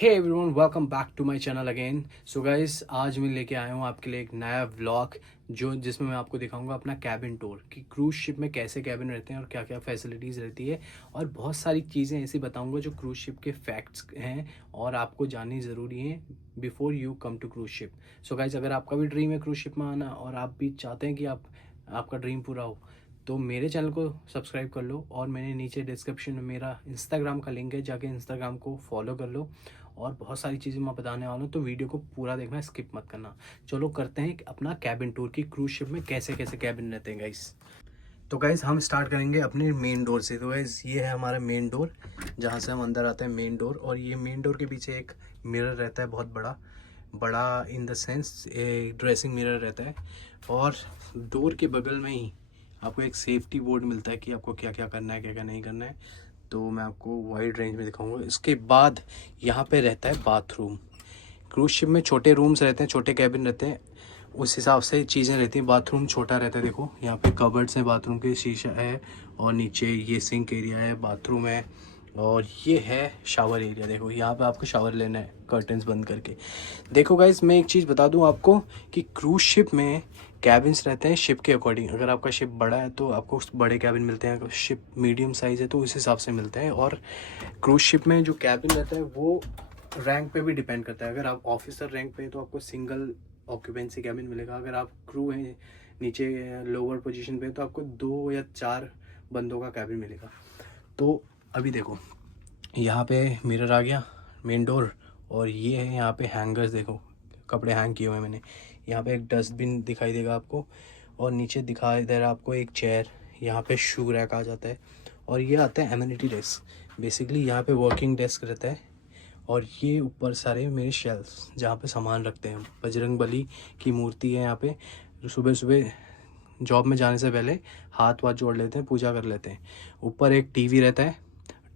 Hey everyone, welcome back to my channel again. So guys, आज मैं लेके आया हूँ आपके लिए एक नया व्लॉग जिसमें मैं आपको दिखाऊंगा अपना कैबिन टूर कि क्रूज़ शिप में कैसे कैबिन रहते हैं और क्या क्या फैसिलिटीज़ रहती है, और बहुत सारी चीज़ें ऐसी बताऊंगा जो क्रूज़ शिप के फैक्ट्स हैं और आपको जाननी ज़रूरी है before you come to cruise ship. So guys, अगर आपका भी ड्रीम है क्रूज़ शिप में आना और आप भी चाहते हैं कि आपका ड्रीम पूरा हो, तो मेरे चैनल को सब्सक्राइब कर लो। और मैंने नीचे डिस्क्रिप्शन में मेरा इंस्टाग्राम का लिंक है, जाके इंस्टाग्राम को फॉलो कर लो। और बहुत सारी चीज़ें मैं बताने वाला हूँ, तो वीडियो को पूरा देखना, स्किप मत करना। चलो करते हैं अपना कैबिन टूर की क्रूज शिप में कैसे कैसे कैबिन रहते हैं गाइस। तो गाइस, हम स्टार्ट करेंगे अपने मेन डोर से। तो गाइस, ये है हमारा मेन डोर, जहाँ से हम अंदर आते हैं, मेन डोर। और ये मेन डोर के पीछे एक मिरर रहता है, बहुत बड़ा बड़ा इन द सेंस एक ड्रेसिंग मिरर रहता है। और डोर के बगल में ही आपको एक सेफ्टी बोर्ड मिलता है कि आपको क्या क्या करना है, क्या क्या नहीं करना है। तो मैं आपको वाइड रेंज में दिखाऊंगा। इसके बाद यहाँ पे रहता है बाथरूम। क्रूज शिप में छोटे रूम्स रहते हैं, छोटे कैबिन रहते हैं, उस हिसाब से चीज़ें रहती हैं। बाथरूम छोटा रहता है, देखो यहाँ पे कबर्ड्स हैं, बाथरूम के शीशा है, और नीचे ये सिंक एरिया है, बाथरूम है, और ये है शावर एरिया। देखो यहाँ पे आपको शावर लेना है कर्टन्स बंद करके। देखो गाइस, मैं एक चीज़ बता दूं आपको कि क्रूज शिप में कैबिन्स रहते हैं शिप के अकॉर्डिंग। अगर आपका शिप बड़ा है तो आपको उस बड़े कैबिन मिलते हैं, अगर शिप मीडियम साइज़ है तो उस हिसाब से मिलते हैं। और क्रूज शिप में जो कैबिन रहता है वो रैंक पे भी डिपेंड करता है। अगर आप ऑफिसर रैंक पे हैं तो आपको सिंगल ऑक्यूपेंसी कैबिन मिलेगा। अगर आप क्रू हैं, नीचे लोअर पोजीशन पे, तो आपको 2 या 4 बंदों का कैबिन मिलेगा। तो अभी देखो, यहाँ पे मिरर आ गया, मेन डोर। और ये है यहाँ पे हैंगर्स, देखो कपड़े हैंग किए हुए हैं मैंने। यहाँ पे एक डस्टबिन दिखाई देगा आपको, और नीचे दिखाई दे रहा है आपको एक चेयर। यहाँ पे शू रैक आ जाता है, और ये आता है एमिनिटी डेस्क। बेसिकली यहाँ पे वर्किंग डेस्क रहता है, और ये ऊपर सारे मेरे शेल्फ जहाँ पे सामान रखते हैं। बजरंग बली की मूर्ति है यहाँ पे। सुबह सुबह जॉब में जाने से पहले हाथ वाथ जोड़ लेते हैं, पूजा कर लेते हैं। ऊपर एक टीवी रहता है,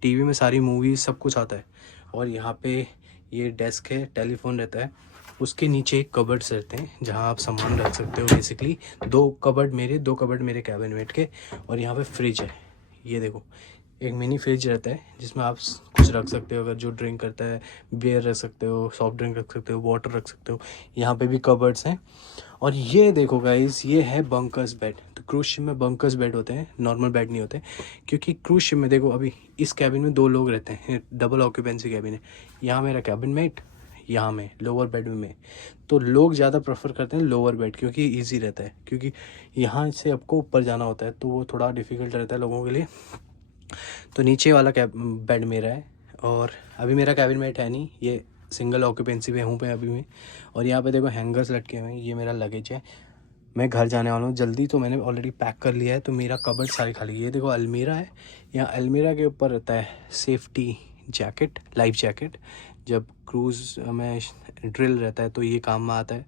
टीवी में सारी मूवीज सब कुछ आता है। और यहाँ पे ये डेस्क है, टेलीफोन रहता है। उसके नीचे कबर्ड्स रहते हैं जहाँ आप सामान रख सकते हो। बेसिकली 2 कबर्ड मेरे कैबिनेट के। और यहाँ पे फ्रिज है, ये देखो एक मिनी फ्रिज रहता है जिसमें आप कुछ रख सकते हो। अगर जो ड्रिंक करता है, बियर रख सकते हो, सॉफ्ट ड्रिंक रख सकते हो, वाटर रख सकते हो। यहाँ पे भी कबर्ड्स हैं। और ये देखो गाइस, ये है बंकर्स बेड। तो क्रूज शिप में बंकर्स बेड होते हैं, नॉर्मल बेड नहीं होते। क्योंकि क्रूज शिप में देखो, अभी इस कैबिन में 2 लोग रहते हैं, डबल ऑक्यूपेंसी कैबिन है। यहाँ मेरा कैबिन मेट, यहाँ में लोअर बेड में। तो लोग ज़्यादा प्रेफर करते हैं लोअर बेड, क्योंकि ईजी रहता है। क्योंकि यहाँ से आपको ऊपर जाना होता है, तो वो थोड़ा डिफ़िकल्ट रहता है लोगों के लिए। तो नीचे वाला बेड मेरा है। और अभी मेरा कैबिन मेट है नहीं, ये सिंगल ऑक्यूपेंसी पे हूँ पे अभी मैं। और यहाँ पे देखो हैंगर्स लटके हुए हैं, ये मेरा लगेज है। मैं घर जाने वाला हूँ जल्दी, तो मैंने ऑलरेडी पैक कर लिया है। तो मेरा कबर्ड सारी खाली। ये देखो अलमीरा है, यहाँ अलमीरा के ऊपर रहता है सेफ्टी जैकेट, लाइफ जैकेट। जब क्रूज़ में ड्रिल रहता है तो ये काम में आता है,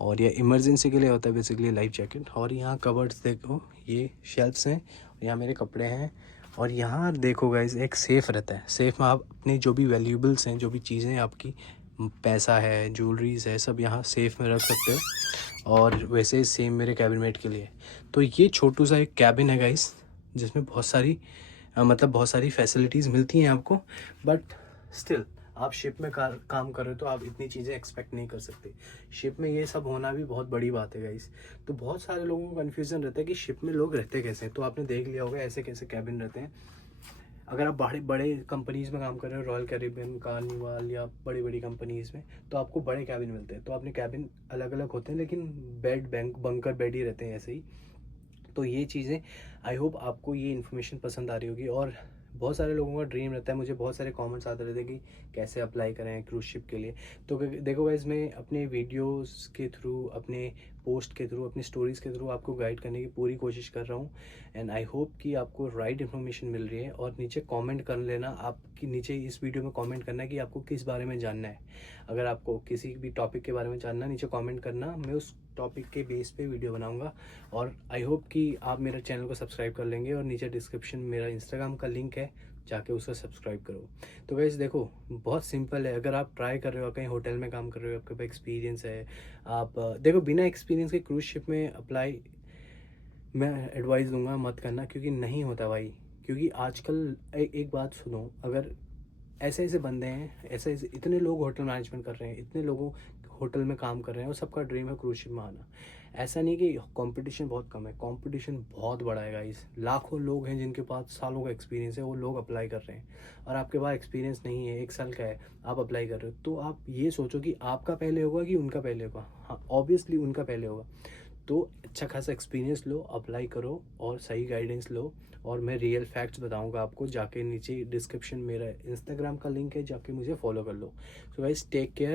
और ये इमरजेंसी के लिए होता है बेसिकली लाइफ जैकेट। और यहाँ कबर्ड्स देखो, ये शेल्फ्स हैं, यहाँ मेरे कपड़े हैं। और यहाँ देखो गाइस, एक सेफ़ रहता है। सेफ़ में आप अपने जो भी वैल्यूबल्स हैं, जो भी चीज़ें हैं आपकी, पैसा है, ज्वेलरीज है, सब यहाँ सेफ़ में रख सकते हो। और वैसे ही सेम मेरे कैबिनेट के लिए। तो ये छोटू सा एक कैबिन है गाइस, जिसमें बहुत सारी मतलब बहुत सारी फैसिलिटीज़ मिलती हैं आपको। बट स्टिल आप शिप में काम कर रहे हो तो आप इतनी चीज़ें एक्सपेक्ट नहीं कर सकते। शिप में ये सब होना भी बहुत बड़ी बात है गाइस। तो बहुत सारे लोगों को कन्फ्यूज़न रहता है कि शिप में लोग रहते कैसे हैं। तो आपने देख लिया होगा ऐसे कैसे कैबिन रहते हैं। अगर आप बड़े बड़े कंपनीज़ में काम कर रहे हो, रॉयल कैरिबियन, कार्निवाल, या बड़ी बड़ी कंपनीज़ में, तो आपको बड़े कैबिन मिलते हैं। तो अपने कैबिन अलग अलग होते हैं, लेकिन बंकर बेड ही रहते हैं ऐसे ही। तो ये चीज़ें, आई होप आपको ये इन्फॉर्मेशन पसंद आ रही होगी। और बहुत सारे लोगों का ड्रीम रहता है, मुझे बहुत सारे कमेंट्स आते रहते हैं कि कैसे अप्लाई करें क्रूज शिप के लिए। तो देखो गाइस, मैं अपने वीडियोस के थ्रू, अपने पोस्ट के थ्रू, अपनी स्टोरीज़ के थ्रू आपको गाइड करने की पूरी कोशिश कर रहा हूँ। एंड आई होप कि आपको राइट इन्फॉर्मेशन मिल रही है। और नीचे कमेंट कर लेना, आपकी नीचे इस वीडियो में कमेंट करना है कि आपको किस बारे में जानना है। अगर आपको किसी भी टॉपिक के बारे में जानना है, नीचे कमेंट करना, मैं उस टॉपिक के बेस पे वीडियो बनाऊंगा। और आई होप कि आप मेरे चैनल को सब्सक्राइब कर लेंगे। और नीचे डिस्क्रिप्शन में मेरा इंस्टाग्राम का लिंक है, जाके उसे सब्सक्राइब करो। तो गाइस देखो, बहुत सिंपल है। अगर आप ट्राई कर रहे हो, कहीं होटल में काम कर रहे हो, आपके पास एक्सपीरियंस है, आप देखो बिना एक्सपीरियंस के क्रूज शिप में अप्लाई मैं एडवाइस दूंगा मत करना, क्योंकि नहीं होता भाई। क्योंकि आजकल एक बात सुनो, अगर ऐसे ऐसे बंदे हैं, ऐसे ऐसे इतने लोग होटल मैनेजमेंट कर रहे हैं, इतने लोगों होटल में काम कर रहे हैं और सबका ड्रीम है क्रूज शिप में आना। ऐसा नहीं कि कंपटीशन बहुत कम है, कंपटीशन बहुत बड़ा है गाइस। लाखों लोग हैं जिनके पास सालों का एक्सपीरियंस है, वो लोग अप्लाई कर रहे हैं। और आपके पास एक्सपीरियंस नहीं है, 1 साल का है, आप अप्लाई कर रहे हो, तो आप ये सोचो कि आपका पहले होगा कि उनका पहले होगा। हाँ, ऑब्वियसली उनका पहले होगा। तो अच्छा खासा एक्सपीरियंस लो, अप्लाई करो और सही गाइडेंस लो। और मैं रियल फैक्ट्स बताऊंगा आपको, जाके नीचे डिस्क्रिप्शन मेरा इंस्टाग्राम का लिंक है, जाके मुझे फॉलो कर लो। So guys take care.